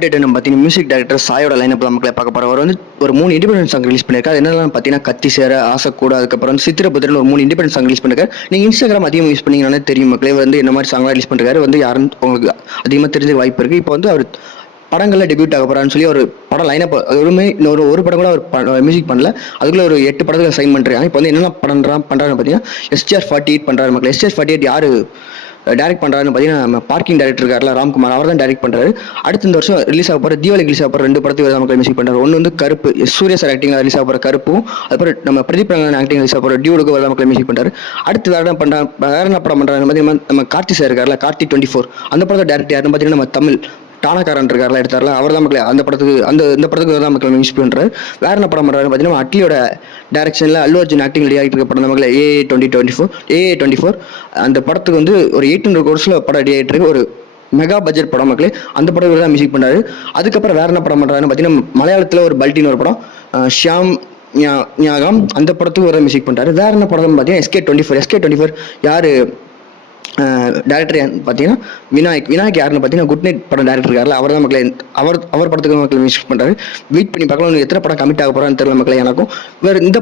நம்ம பார்த்தீங்கன்னா music director சாயோட lineup மக்களை பார்க்க போகிறோம். அவர் வந்து ஒரு 3 இண்டிபெண்டன்ட் சாங் ரிலீஸ் பண்ணியிருக்காரு. அது என்னெல்லாம் பார்த்தீங்கன்னா கத்தி சேர, ஆசைக்கூட, அதுக்கப்புறம் வந்து சித்திரபுத்திரன் ஒரு 3 இண்டிபெண்டன்ட் சாங் ரிலீஸ் பண்ணிருக்காரு. நீங்கள் இன்ஸ்டாகிராம் அதிகம் யூஸ் பண்ணீங்கன்னா தெரியும் மக்களே, வந்து என்ன மாதிரி சாங்லாம் ரிலீஸ் பண்ணிருக்காரு வந்து யாருன்னு உங்களுக்கு அதிகமாக தெரிஞ்ச வாய்ப்பு இருக்குது. இப்போ வந்து அவர் படங்களில் டெபியூட் ஆக போறான்னு சொல்லி ஒரு படம் லைனப் ஒருமே இன்னொரு ஒரு படம் கூட அவர் மியூசிக் பண்ணல. அதுக்குள்ள ஒரு 8 படத்தில் சைன் பண்ணுறாங்க. இப்போ வந்து என்னென்ன பண்ணுறான்னு பார்த்தீங்கன்னா STR 48 பண்ணுறாரு மக்கள். STR 48 யாரு டைரக்ட் பண்ணுறாருன்னு பார்த்தீங்கன்னா நம்ம பார்க்கிங் டைரக்டர் இருக்கார்ல ராம்குமார், அவர் தான் டைரக்ட் பண்ணுறாரு. அடுத்த இந்த வருஷம் ரிலீஸ் ஆக போகிற தீபாவளி ரிலீஸ் ஆக போகிற 2 படத்துக்கு நமக்கு மியூசிக் பண்ணுறாரு. ஒன்று வந்து கருப்பு, சூர்யா சார் ஆக்டிங் ரிலீஸ் ஆக போகிற கருப்பும், அதுக்கப்புறம் நம்ம பிரதீப் ரங்கன் ஆக்டிங் ரிலீஸ் ஆக போகிற டியூடுக்கு நமக்கு மியூசிக் பண்ணுறாரு. அடுத்து வேற என்ன படம் பண்ணுறாரு பார்த்தீங்கன்னா நம்ம கார்த்தி சார் இருக்கார்ல, கார்த்தி 24 அந்த படத்தை டேரக்ட் யாருன்னு பார்த்தீங்கன்னா நம்ம தமிழ் டானாக்காரன் இருக்கார்ல எடுத்தார்ல, அவர் தான் மக்களே அந்த படத்துக்கு இந்த படத்துக்கு தான் மக்கள் மியூசிக் பண்ணுறாரு. வேற என்ன படம் பண்ணுறாரு பார்த்தீங்கன்னா அட்லியோட டைரக்ஷனில் அல்லு அர்ஜுன் ஆக்டிங் ரெடி ஆகிட்டு இருக்க படம் மக்களே AA24 அந்த படத்துக்கு வந்து ஒரு 800 கோர்ஸில் படம் ரெடி ஆகிட்டு இருக்கு. ஒரு மெகா பட்ஜெட் படம் மக்களே, அந்த படத்துக்கு தான் மியூசிக் பண்ணுறாரு. அதுக்கப்புறம் வேற என்ன படம் பண்ணுறாருன்னு பார்த்தீங்கன்னா மலையாளத்தில் ஒரு பல்ட்டின் ஒரு படம் ஷியாம் ஞாகம், அந்த படத்துக்கு ஒரு மியூசிக் பண்ணுறாரு. வேற என்ன படம் பார்த்தீங்கன்னா SK24 யாரு டேரக்டர் பார்த்தீங்கன்னா விநாயக் யாருன்னு பார்த்தீங்கன்னா குட் நைட் படம் டேரக்டர் இருக்காரு, அவர் தான் மக்களே அவர் படத்துக்கு மக்கள் மியூசிக் பண்ணுறாரு. வெயிட் பண்ணி பார்க்கலாம் எத்தனை படம் கமிட் ஆக போகிறான்னு தெரியல மக்களே எனக்கும். வேறு இந்த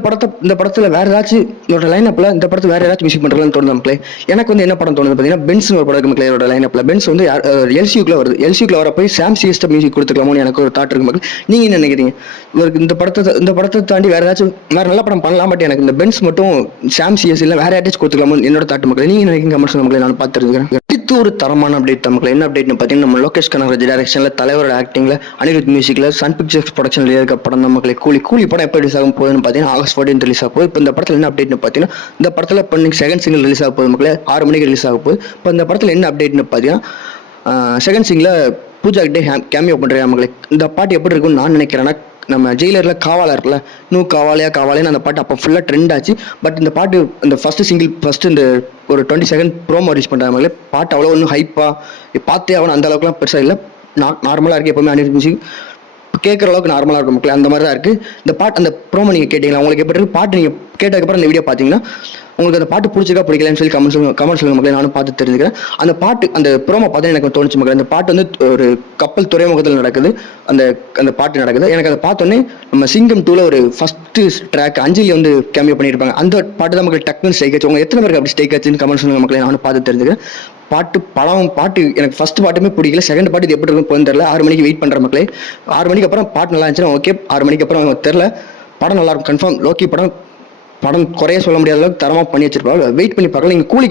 படத்தில் வேற ஏதாச்சும் இதோட லைனப்பில் இந்த படத்தில் வேற ஏதாச்சும் மியூசிக் பண்ணுறதுன்னு தோணுது மக்களே. எனக்கு வந்து என்ன படம் தோணுது பார்த்தீங்கன்னா பென்ஸ் ஒரு படம் மக்களே. இதோட லைனப்பில் பென்ஸ் வந்து LCUக்குள்ள வருது. LCUக்குள்ள வர போய் சாம் சிஎஸ்ட மியூசிக் கொடுத்துக்கலாமோன்னு எனக்கு ஒரு தாட் இருக்கு மக்கள். நீங்கள் என்ன நினைக்கிறீங்க? இவருக்கு இந்த படத்தை தாண்டி வேற ஏதாச்சும் வேற நல்ல படம் பண்ணலாம், பட் எனக்கு இந்த பென்ஸ் மட்டும் சாம் சிஎஸ் இல்லை வேற யாராச்சும் கொடுத்துக்கலாமோ என்னோட தாட் மக்களே. நீங்கள் நினைக்கிறீங்க கமெண்ட்ஸ் மக்களே, நான் பார்த்துருக்கேன். அடுத்து ஒரு தரமான அப்டேட் தமிழ் என்ன அப்டேட்னு பார்த்தீங்கன்னா நம்ம லோகேஷ் கனகராஜ் டைரக்ஷனில் தலைவரோட ஆக்டிங்கில் அனிருத் மியூசிக்கில் சன் பிக்சர்ஸ் ப்ரொடக்ஷனில் இருக்க படம் நமக்கு கூலி படம் எப்போ ரிலீஸ் ஆகும் போகுதுன்னு பார்த்தீங்கன்னா August 14 ரிலீஸ் ஆக போகுது. இப்போ இந்த படத்தில் என்ன அப்டேட்னு பார்த்தீங்கன்னா இந்த படத்தில் இப்போ இன்னைக்கு செகண்ட் சிங்கிள் ரிலீஸ் ஆக போகுது மக்களே, 6 மணிக்கு ரிலீஸ் ஆக போகுது. இப்போ இந்த படத்தில் என்ன அப்டேட்னு பார்த்தீங்கன்னா செகண்ட் சிங்கில் பூஜா கிட்டே கேமியோ பண்ணுறேன் மக்களே. இந்த பாட்டு எப்படி இருக்குன்னு நான் நினைக்கிறேன்னா நம்ம ஜெயிலரில் காவாலா இருக்குல்ல, காவாலேன்னு அந்த பாட்டு அப்போ ஃபுல்லாக ட்ரெண்ட் ஆச்சு. பட் இந்த பாட்டு இந்த ஃபர்ஸ்ட் இந்த ஒரு 20 செகண்ட் ப்ரோமோ ரிலீஸ் பண்ணுறாங்க. பாட்டு அவ்வளோ ஒன்றும் ஹைப்பாக பார்த்தே ஆகணும் அந்த அளவுக்குலாம் பெருசாக இல்லை, நார்மலாக இருக்குது. எப்போவுமே அனிருத் மியூசிக் கேட்குற அளவுக்கு நார்மலாக இருக்கும் மக்களே, அந்த மாதிரி தான் இருக்குது. இந்த பாட்டு அந்த ப்ரோமோ நீங்கள் கேட்டீங்களா, உங்களுக்கு எப்படி இருக்குது பாட்டு நீங்கள் கேட்டதுக்கப்புறம் இந்த வீடியோ பார்த்தீங்கன்னா உங்களுக்கு அந்த பாட்டு பிடிச்சிருக்கா பிடிக்கலன்னு சொல்லி கமெண்ட் சொல்லுங்க மக்களே, நானும் பார்த்து தெரிஞ்சுக்கிறேன். அந்த பாட்டு அந்த ப்ரோமோ பார்த்தா எனக்கு தோணுச்சு மக்களே. அந்த பாட்டு வந்து ஒரு கப்பல் துறைமுகத்தில் நடக்குது, அந்த பாட்டு நடக்குது. எனக்கு அதை பார்த்தோன்னே நம்ம சிங்கம் 2ல ஒரு ஃபர்ஸ்ட் ட்ராக் அஞ்சலி வந்து கேமியோ பண்ணியிருப்பாங்க, அந்த பாட்டு தான் மக்கள் டக்குன்னு ஸ்டேக் ஆச்சு. உங்க எத்தனை பேருக்கு அப்படி ஸ்டேக் ஆச்சுன்னு கமெண்ட் சொல்லுங்க மக்களே, நானும் பார்த்து தெரிஞ்சுக்கிறேன். பாட்டு எனக்கு ஃபர்ஸ்ட் பாட்டுமே பிடிக்கல, செகண்ட் பாட்டு இது எப்படி இருக்கும் போன்னு தெரியல. 6 மணிக்கு வெயிட் பண்ணுற மக்களே. 6 மணிக்கு அப்புறம் பாட்டு நல்லா இருந்துச்சுன்னா ஓகே, 6 மணிக்கு அப்புறம் தெரியல, படம் நல்லா இருக்கும் கன்ஃபார்ம். லோக்கி படம் குறைய சொல்ல முடியாத அளவுக்கு தரமாக பண்ணி வச்சிருப்பாங்க. வெயிட் பண்ணி பார்க்கலாம். நீங்கள் கூலிக்கு